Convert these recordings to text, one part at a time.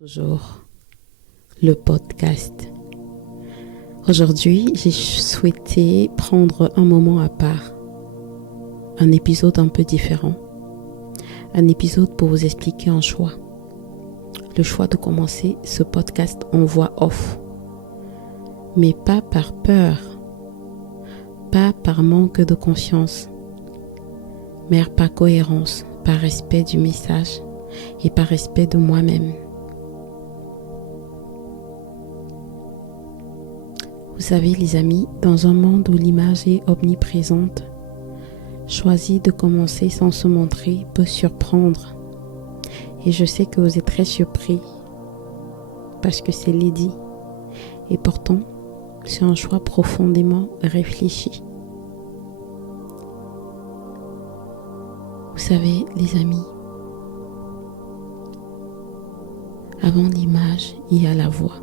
Toujours le podcast. Aujourd'hui, j'ai souhaité prendre un moment à part, un épisode un peu différent, un épisode pour vous expliquer un choix. Le choix de commencer ce podcast en voix off, mais pas par peur, pas par manque de confiance, mais par cohérence, par respect du message et par respect de moi-même. Vous savez les amis, dans un monde où l'image est omniprésente, choisir de commencer sans se montrer peut surprendre. Et je sais que vous êtes très surpris parce que c'est Lady. Et pourtant, c'est un choix profondément réfléchi. Vous savez les amis, avant l'image, il y a la voix.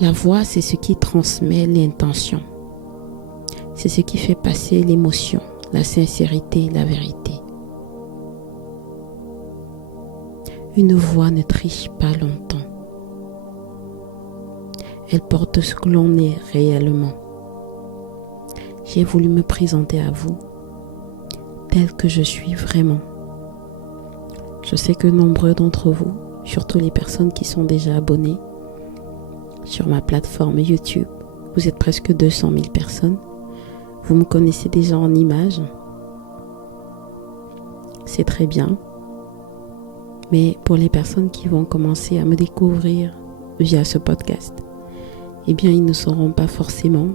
La voix, c'est ce qui transmet l'intention. C'est ce qui fait passer l'émotion, la sincérité, la vérité. Une voix ne triche pas longtemps. Elle porte ce que l'on est réellement. J'ai voulu me présenter à vous tel que je suis vraiment. Je sais que nombreux d'entre vous, surtout les personnes qui sont déjà abonnées, sur ma plateforme YouTube, vous êtes presque 200 000 personnes. Vous me connaissez déjà en images. C'est très bien. Mais pour les personnes qui vont commencer à me découvrir via ce podcast, eh bien, ils ne sauront pas forcément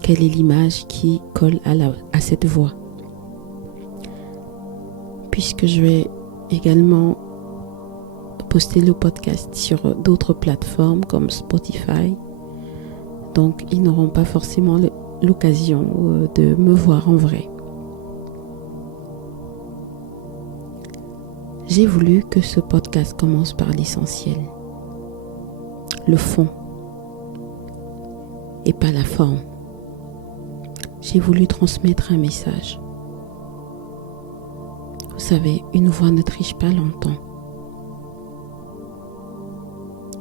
quelle est l'image qui colle à cette voix. Puisque je vais également poster le podcast sur d'autres plateformes comme Spotify. Donc, ils n'auront pas forcément l'occasion de me voir en vrai. J'ai voulu que ce podcast commence par l'essentiel, le fond, et pas la forme. J'ai voulu transmettre un message. Vous savez, une voix ne triche pas longtemps.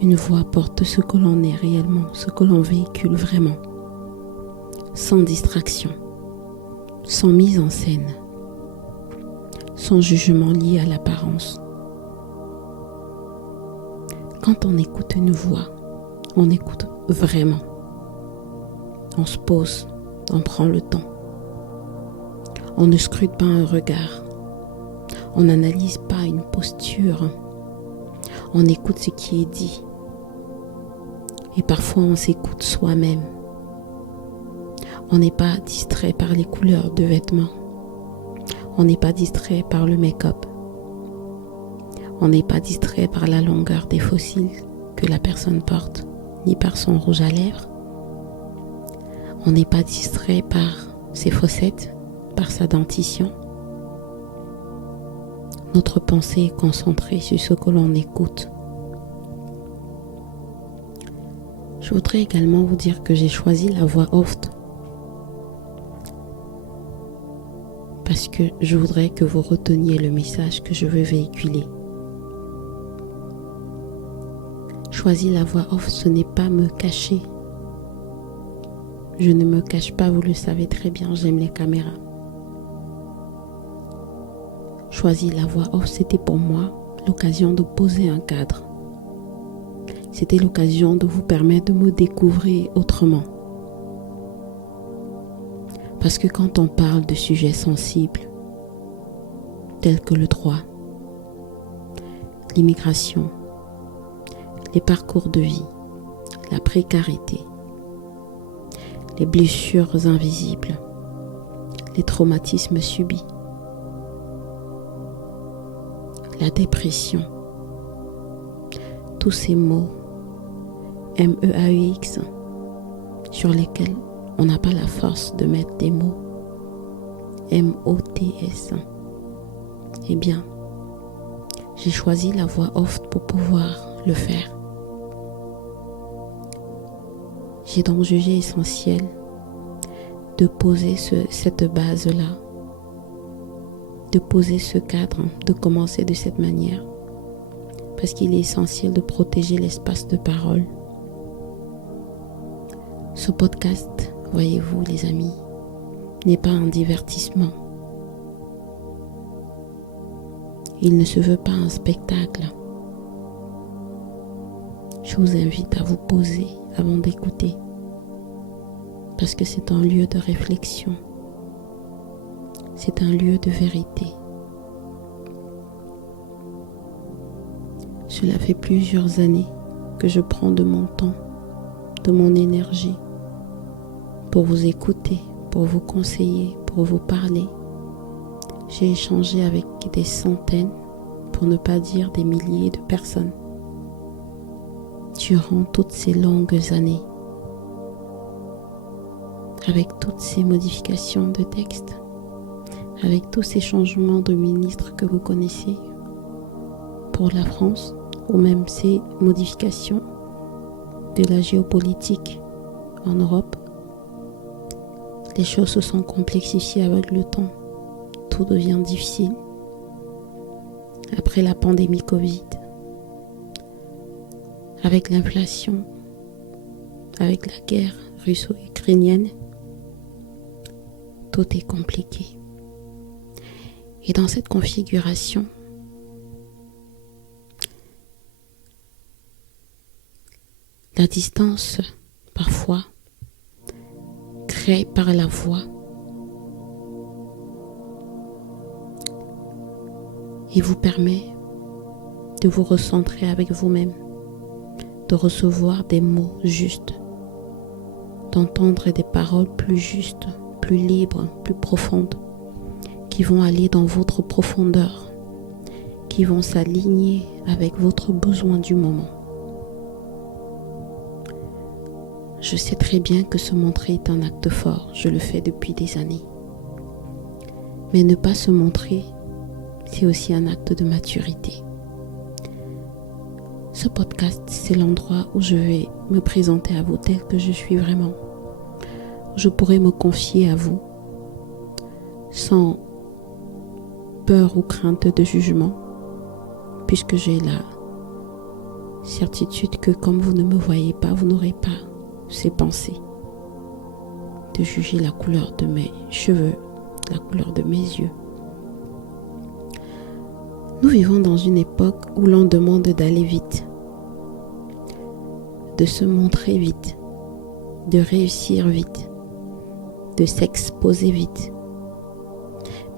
Une voix porte ce que l'on est réellement, ce que l'on véhicule vraiment, sans distraction, sans mise en scène, sans jugement lié à l'apparence. Quand on écoute une voix, on écoute vraiment. On se pose, on prend le temps. On ne scrute pas un regard. On n'analyse pas une posture. On écoute ce qui est dit. Et parfois, on s'écoute soi-même. On n'est pas distrait par les couleurs de vêtements. On n'est pas distrait par le make-up. On n'est pas distrait par la longueur des faux cils que la personne porte, ni par son rouge à lèvres. On n'est pas distrait par ses fossettes, par sa dentition. Notre pensée est concentrée sur ce que l'on écoute. Je voudrais également vous dire que j'ai choisi la voix off parce que je voudrais que vous reteniez le message que je veux véhiculer. Choisir la voix off, ce n'est pas me cacher. Je ne me cache pas, vous le savez très bien, j'aime les caméras. Choisir la voix off, c'était pour moi l'occasion de poser un cadre. C'était l'occasion de vous permettre de me découvrir autrement. Parce que quand on parle de sujets sensibles, tels que le droit, l'immigration, les parcours de vie, la précarité, les blessures invisibles, les traumatismes subis, la dépression, tous ces mots MEAUX sur lesquels on n'a pas la force de mettre des mots MOTS. Eh bien, j'ai choisi la voix off pour pouvoir le faire. J'ai donc jugé essentiel de poser cette base-là de poser ce cadre, de commencer de cette manière, parce qu'il est essentiel de protéger l'espace de parole. Ce podcast, voyez-vous les amis, n'est pas un divertissement. Il ne se veut pas un spectacle. Je vous invite à vous poser avant d'écouter, parce que c'est un lieu de réflexion. C'est un lieu de vérité. Cela fait plusieurs années que je prends de mon temps, de mon énergie, pour vous écouter, pour vous conseiller, pour vous parler. J'ai échangé avec des centaines, pour ne pas dire des milliers de personnes, durant toutes ces longues années, avec toutes ces modifications de texte, avec tous ces changements de ministres que vous connaissez pour la France, ou même ces modifications de la géopolitique en Europe. Les choses se sont complexifiées avec le temps. Tout devient difficile. Après la pandémie Covid, avec l'inflation, avec la guerre russo-ukrainienne, tout est compliqué. Et dans cette configuration, la distance, parfois, créée par la voix, et vous permet de vous recentrer avec vous-même, de recevoir des mots justes, d'entendre des paroles plus justes, plus libres, plus profondes, qui vont aller dans votre profondeur, qui vont s'aligner avec votre besoin du moment. Je sais très bien que se montrer est un acte fort, je le fais depuis des années. Mais ne pas se montrer, c'est aussi un acte de maturité. Ce podcast, c'est l'endroit où je vais me présenter à vous tel que je suis vraiment. Je pourrai me confier à vous sans peur ou crainte de jugement, puisque j'ai la certitude que comme vous ne me voyez pas, vous n'aurez pas ces pensées de juger la couleur de mes cheveux, la couleur de mes yeux. Nous vivons dans une époque où l'on demande d'aller vite, de se montrer vite, de réussir vite, de s'exposer vite.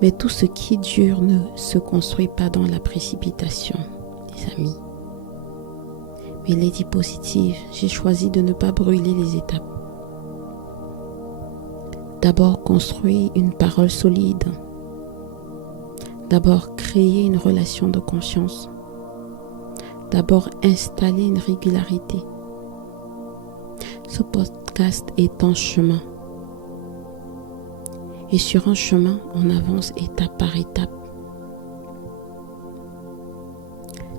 Mais tout ce qui dure ne se construit pas dans la précipitation, les amis. Mais Lady Positive, j'ai choisi de ne pas brûler les étapes. D'abord construire une parole solide. D'abord créer une relation de confiance. D'abord installer une régularité. Ce podcast est un chemin. Et sur un chemin, on avance étape par étape.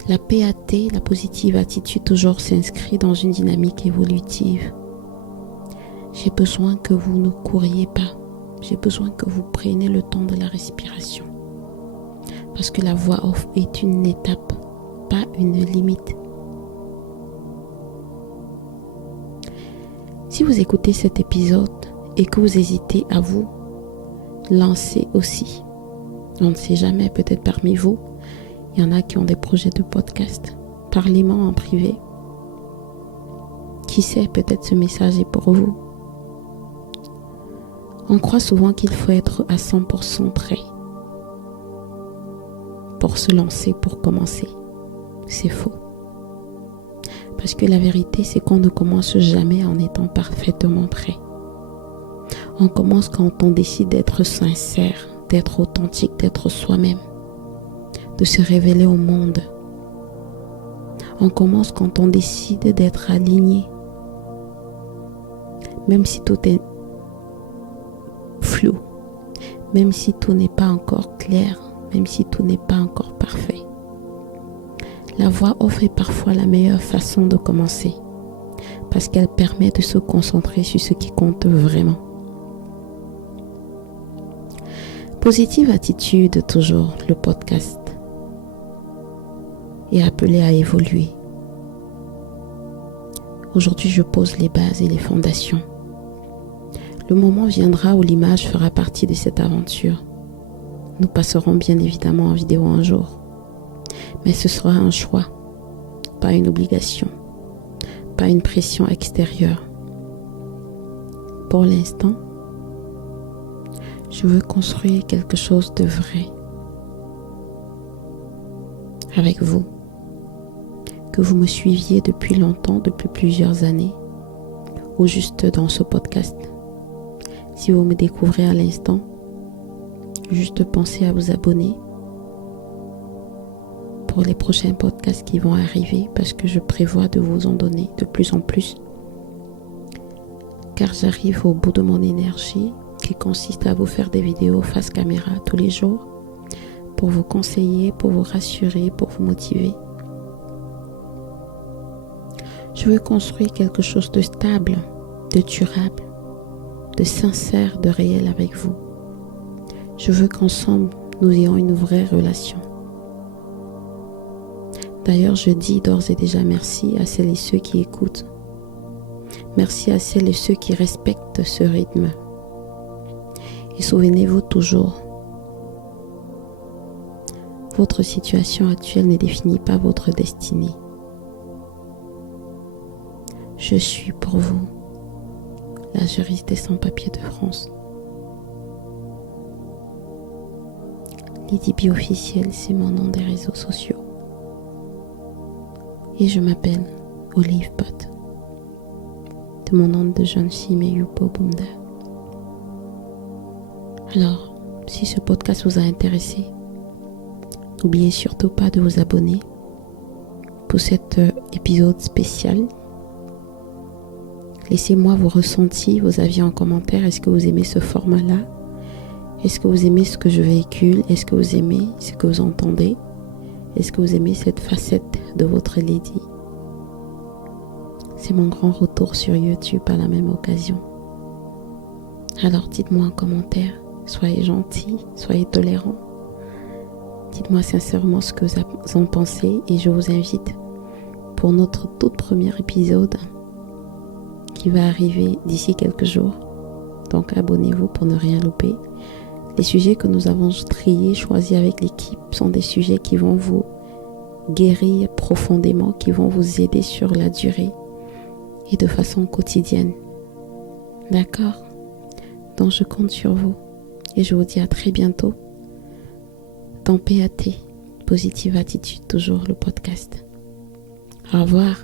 La PAT, la positive attitude, toujours s'inscrit dans une dynamique évolutive. J'ai besoin que vous ne couriez pas. J'ai besoin que vous preniez le temps de la respiration. Parce que la voix off est une étape, pas une limite. Si vous écoutez cet épisode et que vous hésitez à vous lancer aussi, on ne sait jamais, peut-être parmi vous, il y en a qui ont des projets de podcast. Parlez-moi en privé. Qui sait, peut-être ce message est pour vous. On croit souvent qu'il faut être à 100% prêt pour se lancer, pour commencer. C'est faux. Parce que la vérité, c'est qu'on ne commence jamais en étant parfaitement prêt. On commence quand on décide d'être sincère, d'être authentique, d'être soi-même, de se révéler au monde. On commence quand on décide d'être aligné. Même si tout est flou, même si tout n'est pas encore clair, même si tout n'est pas encore parfait. La voix off est parfois la meilleure façon de commencer, parce qu'elle permet de se concentrer sur ce qui compte vraiment. Positive attitude, toujours le podcast, est appelé à évoluer. Aujourd'hui, je pose les bases et les fondations. Le moment viendra où l'image fera partie de cette aventure. Nous passerons bien évidemment en vidéo un jour, mais ce sera un choix, pas une obligation, pas une pression extérieure. Pour l'instant, je veux construire quelque chose de vrai avec vous, que vous me suiviez depuis longtemps, depuis plusieurs années, ou juste dans ce podcast. Si vous me découvrez à l'instant, juste pensez à vous abonner pour les prochains podcasts qui vont arriver, parce que je prévois de vous en donner de plus en plus, car j'arrive au bout de mon énergie qui consiste à vous faire des vidéos face caméra tous les jours pour vous conseiller, pour vous rassurer, pour vous motiver. Je veux construire quelque chose de stable, de durable, de sincère, de réel avec vous. Je veux qu'ensemble, nous ayons une vraie relation. D'ailleurs, je dis d'ores et déjà merci à celles et ceux qui écoutent. Merci à celles et ceux qui respectent ce rythme. Et souvenez-vous toujours, votre situation actuelle ne définit pas votre destinée. Je suis pour vous la juriste des sans-papiers de France. Lady B officielle, c'est mon nom des réseaux sociaux. Et je m'appelle Olive Pot, de mon nom de jeune fille Meyupo Bunda. Alors, si ce podcast vous a intéressé, n'oubliez surtout pas de vous abonner pour cet épisode spécial. Laissez-moi vos ressentis, vos avis en commentaire. Est-ce que vous aimez ce format-là? Est-ce que vous aimez ce que je véhicule? Est-ce que vous aimez ce que vous entendez? Est-ce que vous aimez cette facette de votre lady? C'est mon grand retour sur YouTube à la même occasion. Alors dites-moi en commentaire, soyez gentils, soyez tolérants. Dites-moi sincèrement ce que vous en pensez et je vous invite pour notre tout premier épisode qui va arriver d'ici quelques jours. Donc abonnez-vous pour ne rien louper. Les sujets que nous avons triés, choisis avec l'équipe sont des sujets qui vont vous guérir profondément, qui vont vous aider sur la durée et de façon quotidienne. D'accord? Donc je compte sur vous et je vous dis à très bientôt dans PAT, Positive Attitude, toujours le podcast. Au revoir.